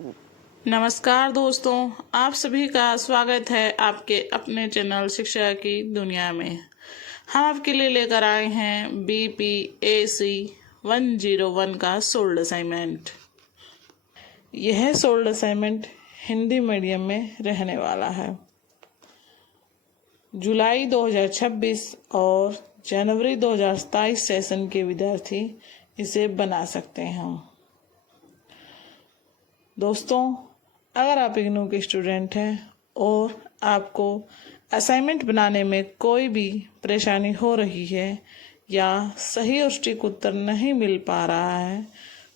नमस्कार दोस्तों, आप सभी का स्वागत है आपके अपने चैनल शिक्षा की दुनिया में। हम आपके लिए लेकर आए हैं BPAC 101 का सोल्ड असाइनमेंट। यह सोल्ड असाइनमेंट हिंदी मीडियम में रहने वाला है। जुलाई 2026 और जनवरी 2027 सेशन के विद्यार्थी इसे बना सकते हैं। दोस्तों, अगर आप इग्नू के स्टूडेंट हैं और आपको असाइनमेंट बनाने में कोई भी परेशानी हो रही है या सही और सटीक उत्तर नहीं मिल पा रहा है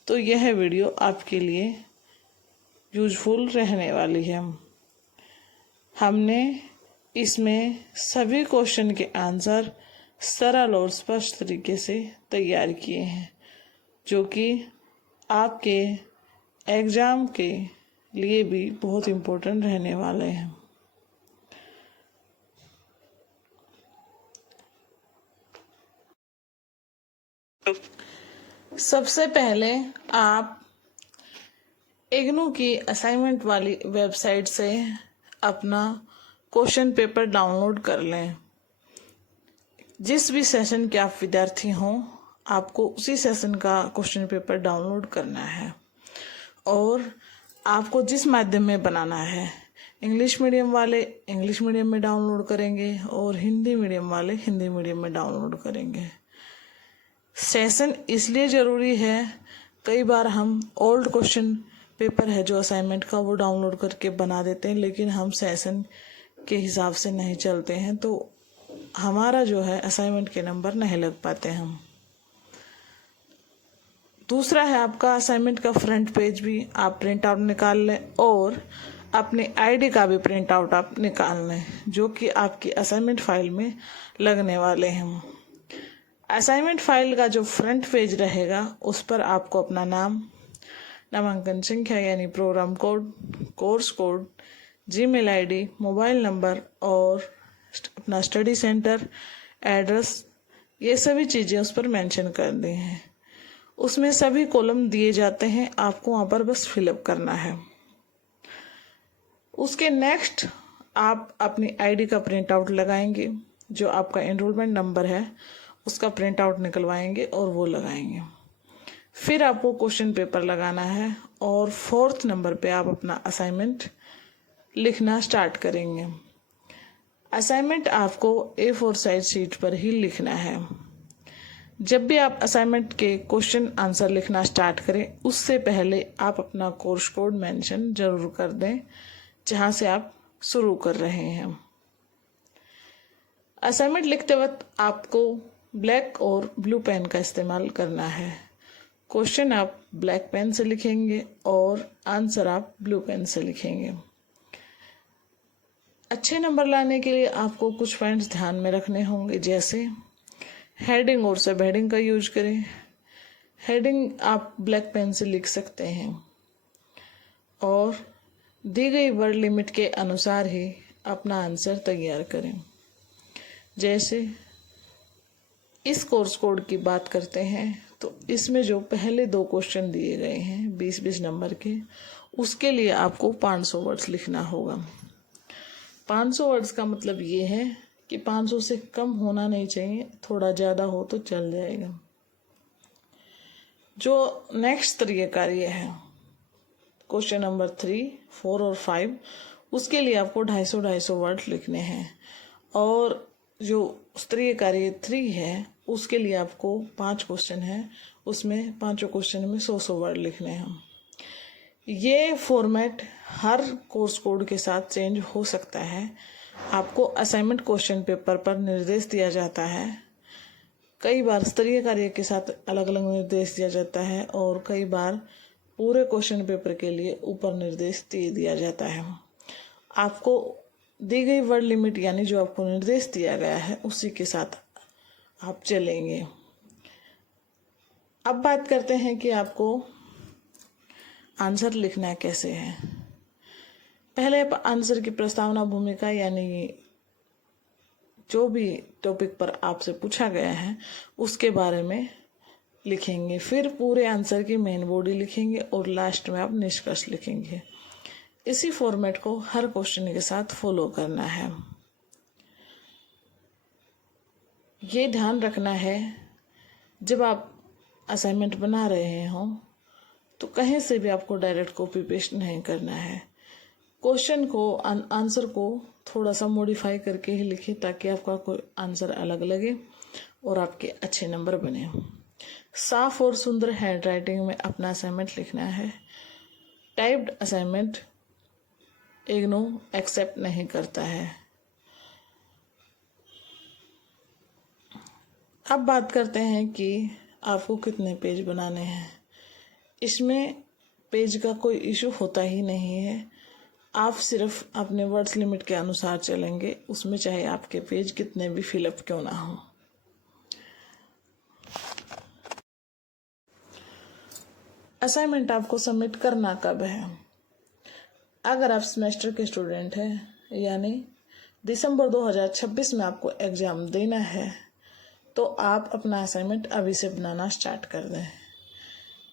तो यह वीडियो आपके लिए यूजफुल रहने वाली है। हमने इसमें सभी क्वेश्चन के आंसर सरल और स्पष्ट तरीके से तैयार किए हैं, जो कि आपके एग्ज़ाम के लिए भी बहुत इम्पोर्टेंट रहने वाले हैं। सबसे पहले आप इग्नू की असाइनमेंट वाली वेबसाइट से अपना क्वेश्चन पेपर डाउनलोड कर लें। जिस भी सेशन के आप विद्यार्थी हों, आपको उसी सेशन का क्वेश्चन पेपर डाउनलोड करना है और आपको जिस माध्यम में बनाना है, इंग्लिश मीडियम वाले इंग्लिश मीडियम में डाउनलोड करेंगे और हिंदी मीडियम वाले हिंदी मीडियम में डाउनलोड करेंगे। सेशन इसलिए ज़रूरी है, कई बार हम ओल्ड क्वेश्चन पेपर है जो असाइनमेंट का वो डाउनलोड करके बना देते हैं, लेकिन हम सेशन के हिसाब से नहीं चलते हैं तो हमारा जो है असाइनमेंट के नंबर नहीं लग पाते हम। दूसरा है आपका असाइनमेंट का फ्रंट पेज भी आप प्रिंट आउट निकाल लें और अपने आईडी का भी प्रिंट आउट आप निकाल लें, जो कि आपकी असाइनमेंट फाइल में लगने वाले हैं। असाइनमेंट फाइल का जो फ्रंट पेज रहेगा उस पर आपको अपना नाम, नामांकन संख्या यानी program code, course code, Gmail ID, mobile number और अपना स्टडी सेंटर एड्रेस, ये सभी चीज़ें उस पर मेंशन कर दी हैं। उसमें सभी कॉलम दिए जाते हैं, आपको वहाँ पर बस फिलअप करना है। उसके नेक्स्ट आप अपनी आईडी का प्रिंट आउट लगाएंगे, जो आपका एनरोलमेंट नंबर है उसका प्रिंट आउट निकलवाएंगे और वो लगाएंगे। फिर आपको क्वेश्चन पेपर लगाना है और 4th नंबर पे आप अपना असाइनमेंट लिखना स्टार्ट करेंगे। असाइनमेंट आपको A4 साइज शीट पर ही लिखना है। जब भी आप असाइनमेंट के क्वेश्चन आंसर लिखना स्टार्ट करें, उससे पहले आप अपना कोर्स कोड मेंशन जरूर कर दें जहां से आप शुरू कर रहे हैं। असाइनमेंट लिखते वक्त आपको ब्लैक और ब्लू पेन का इस्तेमाल करना है। क्वेश्चन आप ब्लैक पेन से लिखेंगे और आंसर आप ब्लू पेन से लिखेंगे। अच्छे नंबर लाने के लिए आपको कुछ पॉइंट्स ध्यान में रखने होंगे, जैसे हेडिंग और सब हेडिंग का यूज करें। हेडिंग आप ब्लैक पेन से लिख सकते हैं और दी गई वर्ड लिमिट के अनुसार ही अपना आंसर तैयार करें। जैसे इस कोर्स कोड की बात करते हैं तो इसमें जो पहले 2 क्वेश्चन दिए गए हैं 20-20 नंबर के, उसके लिए आपको 500 वर्ड्स लिखना होगा। 500 वर्ड्स का मतलब ये है कि 500 से कम होना नहीं चाहिए, थोड़ा ज़्यादा हो तो चल जाएगा। जो नेक्स्ट तरीका कार्य है क्वेश्चन नंबर 3, 4 और 5, उसके लिए आपको 250-250 वर्ड लिखने हैं और जो स्तरीय कार्य 3 है उसके लिए आपको 5 क्वेश्चन है, उसमें 5 क्वेश्चन में 100-100 वर्ड लिखने हैं। ये फॉर्मेट हर कोर्स कोड के साथ चेंज हो सकता है। आपको असाइनमेंट क्वेश्चन पेपर पर निर्देश दिया जाता है, कई बार स्तरीय कार्य के साथ अलग अलग निर्देश दिया जाता है और कई बार पूरे क्वेश्चन पेपर के लिए ऊपर निर्देश दे दिया जाता है। आपको दी गई वर्ड लिमिट यानी जो आपको निर्देश दिया गया है उसी के साथ आप चलेंगे। अब बात करते हैं कि आपको आंसर लिखना कैसे है। पहले आंसर की प्रस्तावना, भूमिका यानी जो भी टॉपिक पर आपसे पूछा गया है उसके बारे में लिखेंगे, फिर पूरे आंसर की मेन बॉडी लिखेंगे और लास्ट में आप निष्कर्ष लिखेंगे। इसी फॉर्मेट को हर क्वेश्चन के साथ फॉलो करना है। ये ध्यान रखना है जब आप असाइनमेंट बना रहे हों तो कहीं से भी आपको डायरेक्ट कॉपी पेस्ट नहीं करना है। क्वेश्चन को आंसर को थोड़ा सा मॉडिफाई करके ही लिखें ताकि आपका कोई आंसर अलग लगे और आपके अच्छे नंबर बने। साफ और सुंदर हैंड राइटिंग में अपना असाइनमेंट लिखना है। टाइप्ड असाइनमेंट इग्नू एक्सेप्ट नहीं करता है। अब बात करते हैं कि आपको कितने पेज बनाने हैं। इसमें पेज का कोई इशू होता ही नहीं है। आप सिर्फ अपने वर्ड्स लिमिट के अनुसार चलेंगे, उसमें चाहे आपके पेज कितने भी फिलअप क्यों ना हो। असाइनमेंट आपको सबमिट करना कब है? अगर आप सेमेस्टर के स्टूडेंट हैं यानी दिसंबर 2026 में आपको एग्ज़ाम देना है तो आप अपना असाइनमेंट अभी से बनाना स्टार्ट कर दें।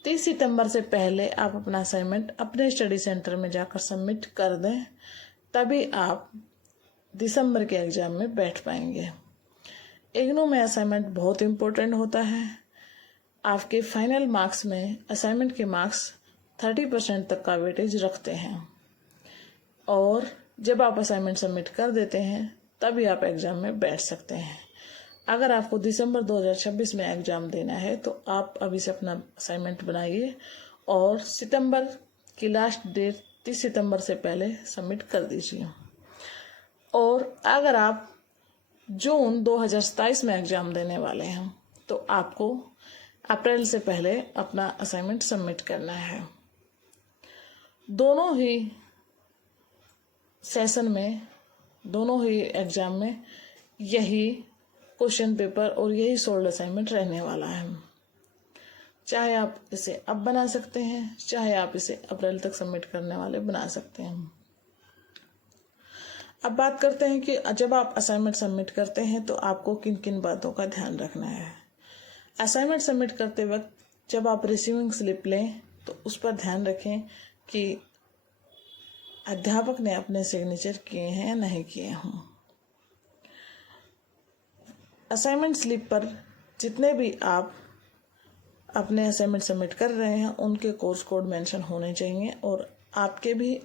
30 सितंबर से पहले आप अपना असाइनमेंट अपने स्टडी सेंटर में जाकर सबमिट कर दें, तभी आप दिसंबर के एग्ज़ाम में बैठ पाएंगे। इग्नू में असाइनमेंट बहुत इम्पोर्टेंट होता है। आपके फाइनल मार्क्स में असाइनमेंट के मार्क्स 30% तक का वेटेज रखते हैं और जब आप असाइनमेंट सबमिट कर देते हैं तभी आप एग्ज़ाम में बैठ सकते हैं। अगर आपको दिसंबर 2026 में एग्ज़ाम देना है तो आप अभी से अपना असाइनमेंट बनाइए और सितंबर की लास्ट डेट 30 सितंबर से पहले सबमिट कर दीजिए। और अगर आप जून 2027 में एग्ज़ाम देने वाले हैं तो आपको अप्रैल से पहले अपना असाइनमेंट सबमिट करना है। दोनों ही सेशन में, दोनों ही एग्ज़ाम में यही क्वेश्चन पेपर और यही सोल्ड असाइनमेंट रहने वाला है। चाहे आप इसे अब बना सकते हैं, चाहे आप इसे अप्रैल तक सबमिट करने वाले बना सकते हैं। अब बात करते हैं कि जब आप असाइनमेंट सबमिट करते हैं तो आपको किन किन बातों का ध्यान रखना है। असाइनमेंट सबमिट करते वक्त जब आप रिसीविंग स्लिप लें तो उस पर ध्यान रखें कि अध्यापक ने अपने सिग्नेचर किए हैं या नहीं किए हों। असाइनमेंट स्लिप पर जितने भी आप अपने असाइनमेंट सबमिट कर रहे हैं उनके कोर्स कोड मेंशन होने चाहिए और आपके भी